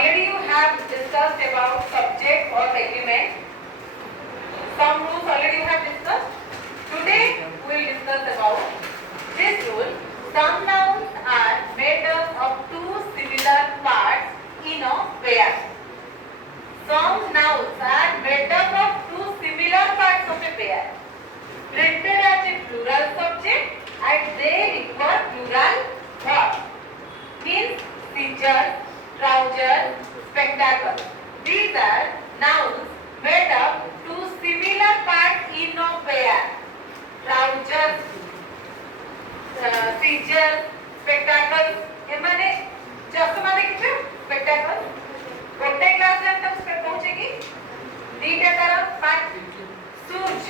already you have discussed about subject or agreement. Some rules already you have discussed. Today we will discuss about this rule. Some nouns are made up of two similar parts in a pair. Some nouns are made up of two similar parts of a pair, treated as a plural subject and they require plural verb. Means scissors, trousers, spectacles. These are nouns made up two similar parts in a pair. Trousers, scissors, spectacles. एमाने चश्मा देखियो spectacles. गोटे class में तक पहुंचे की दीटा तरफ part shoes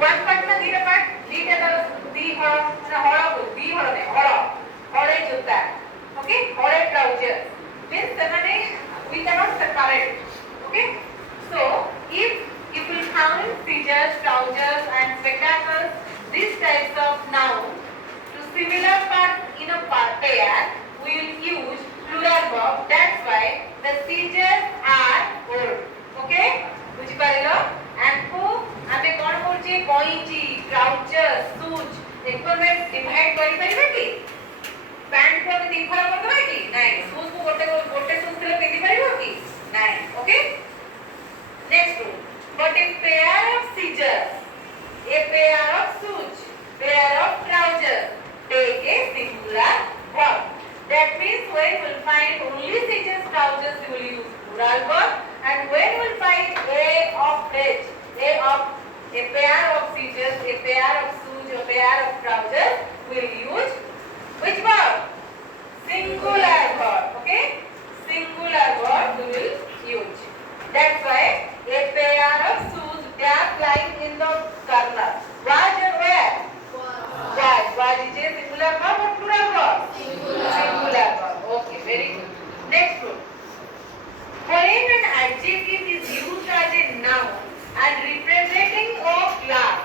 one part में दीटा पार्ट दीटा तरफ दी हळ ना हळ दी हळ ने हळ हळे जूता ओके हळे trouser means semane we cannot separate okay so if you will count scissors trousers and spectacles these types of noun to similar parts in a pair we will use plural verb that's why the scissors are old okay बुझी पारिलो and को आमे कोन बोलचे Koichi trousers shoes एको में divide करि परिबे की pant को दी फरा करबे की नहीं शूज को गोटे शूज के पिंदी परिबो की नहीं okay next rule but a pair of scissors a pair of shoes pair of trousers take a singular verb that means when you will find only scissors trousers you will use plural verb and when you will find a pair of scissors a pair of shoes a pair of trousers we will use which verb singular verb okay singular verb we will use that's why a pair of shoes they are lying in the corner was or where was is a singular verb or plural verb singular verb okay very good next rule when an adjective is used as a noun and representing a class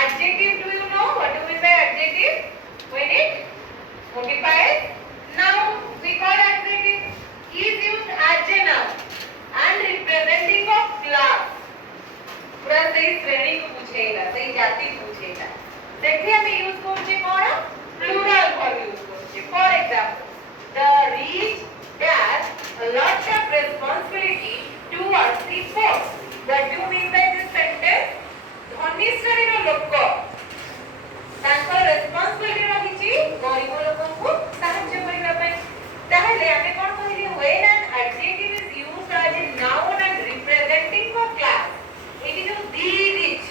adjective do you know what do we mean by adjective when it modifies noun we call adjective is used as a noun and representing a class पूरा सही श्रेणी को पूछेगा सही जाति पूछेगा देखिए हमें यूज करछे कोन प्लूरल वर्ब यूज करछे for example the rich dash a lot of responsibility towards the poor what do you mean by this sentence धनी श्रेणीर लोक तांकर रेस्पोंसिबिलिटी रहिछि गरीब लोकଙ୍କୁ साहाय्य କରିବା ପାଇଁ ताहले ଆମେ कोन कहिली when an adjective is used as a noun and representing a class it is the rich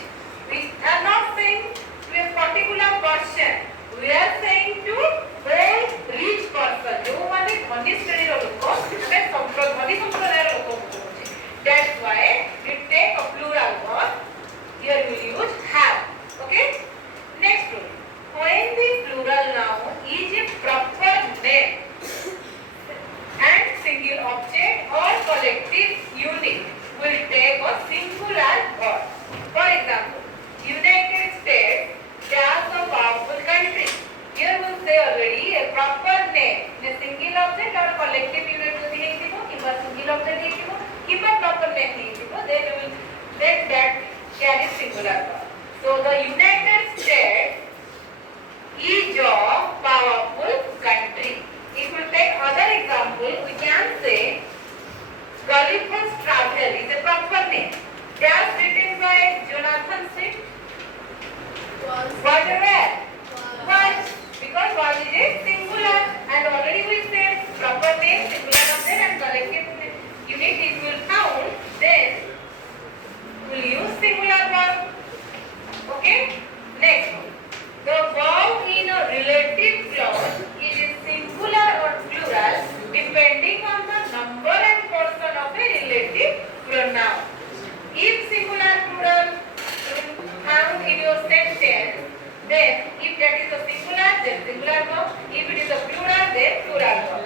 we are not saying to a particular person we are saying to a rich person जो माने धनी श्रेणीर लोक ଆମେ धनी संप्रदायर लोक कहूछे that's why we take a plural verb here we use have okay next rule when the plural noun is a proper name and single object or collective unit will take a singular verb for example United States is a powerful country here we say already a proper name in a single object or collective unit jodi heitibo kiba single object heitibo kiba proper name heitibo then that carries singular verb so the United States is a powerful country if we take other example we can say Gulliver's Travel is a proper name that's written by Jonathan Swift was where was because was is a singular and already we said proper name singular object and collective unit if we found then we'll use singular verb okay next one the verb in a relative clause is a singular or plural depending on the number and person of a relative pronoun if singular plural found in your sentence then if that is a singular then singular verb if it is a plural then plural verb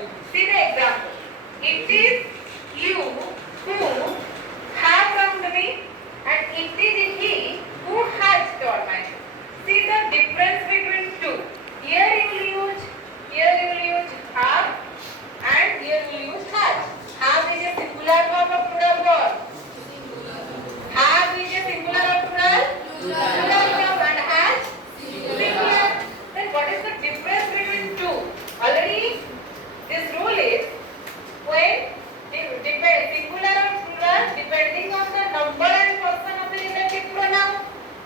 when depend singular or plural depending on the number and person of the relative pronoun.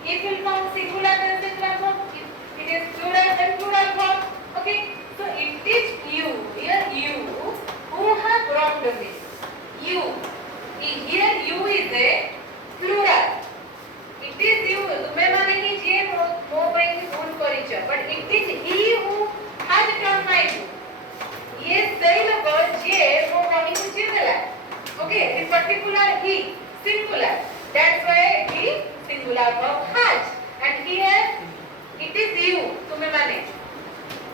If will form singular then singular form. If it is plural then plural form. Okay. So it is you. Here you who have wronged me. You. Here you is a plural. It is you. तुमे माने ही जे मो ପାଇଁ ଭୁଲ କରିଛ. But it is he who has done my you. ये सही लोग जे मो कहीं पूछे देला. Okay. In particular he singular. That's why he singular verb has. And here it is you. तुमे माने.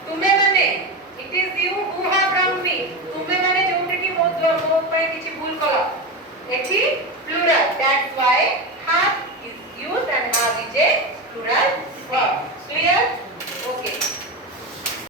तुमे माने. It is you who have wronged me. तुमे माने जोंटे की मो ପାଇଁ କିଛି ଭୁଲ କଲ. एठी plural. That's why have is used and have is a plural verb.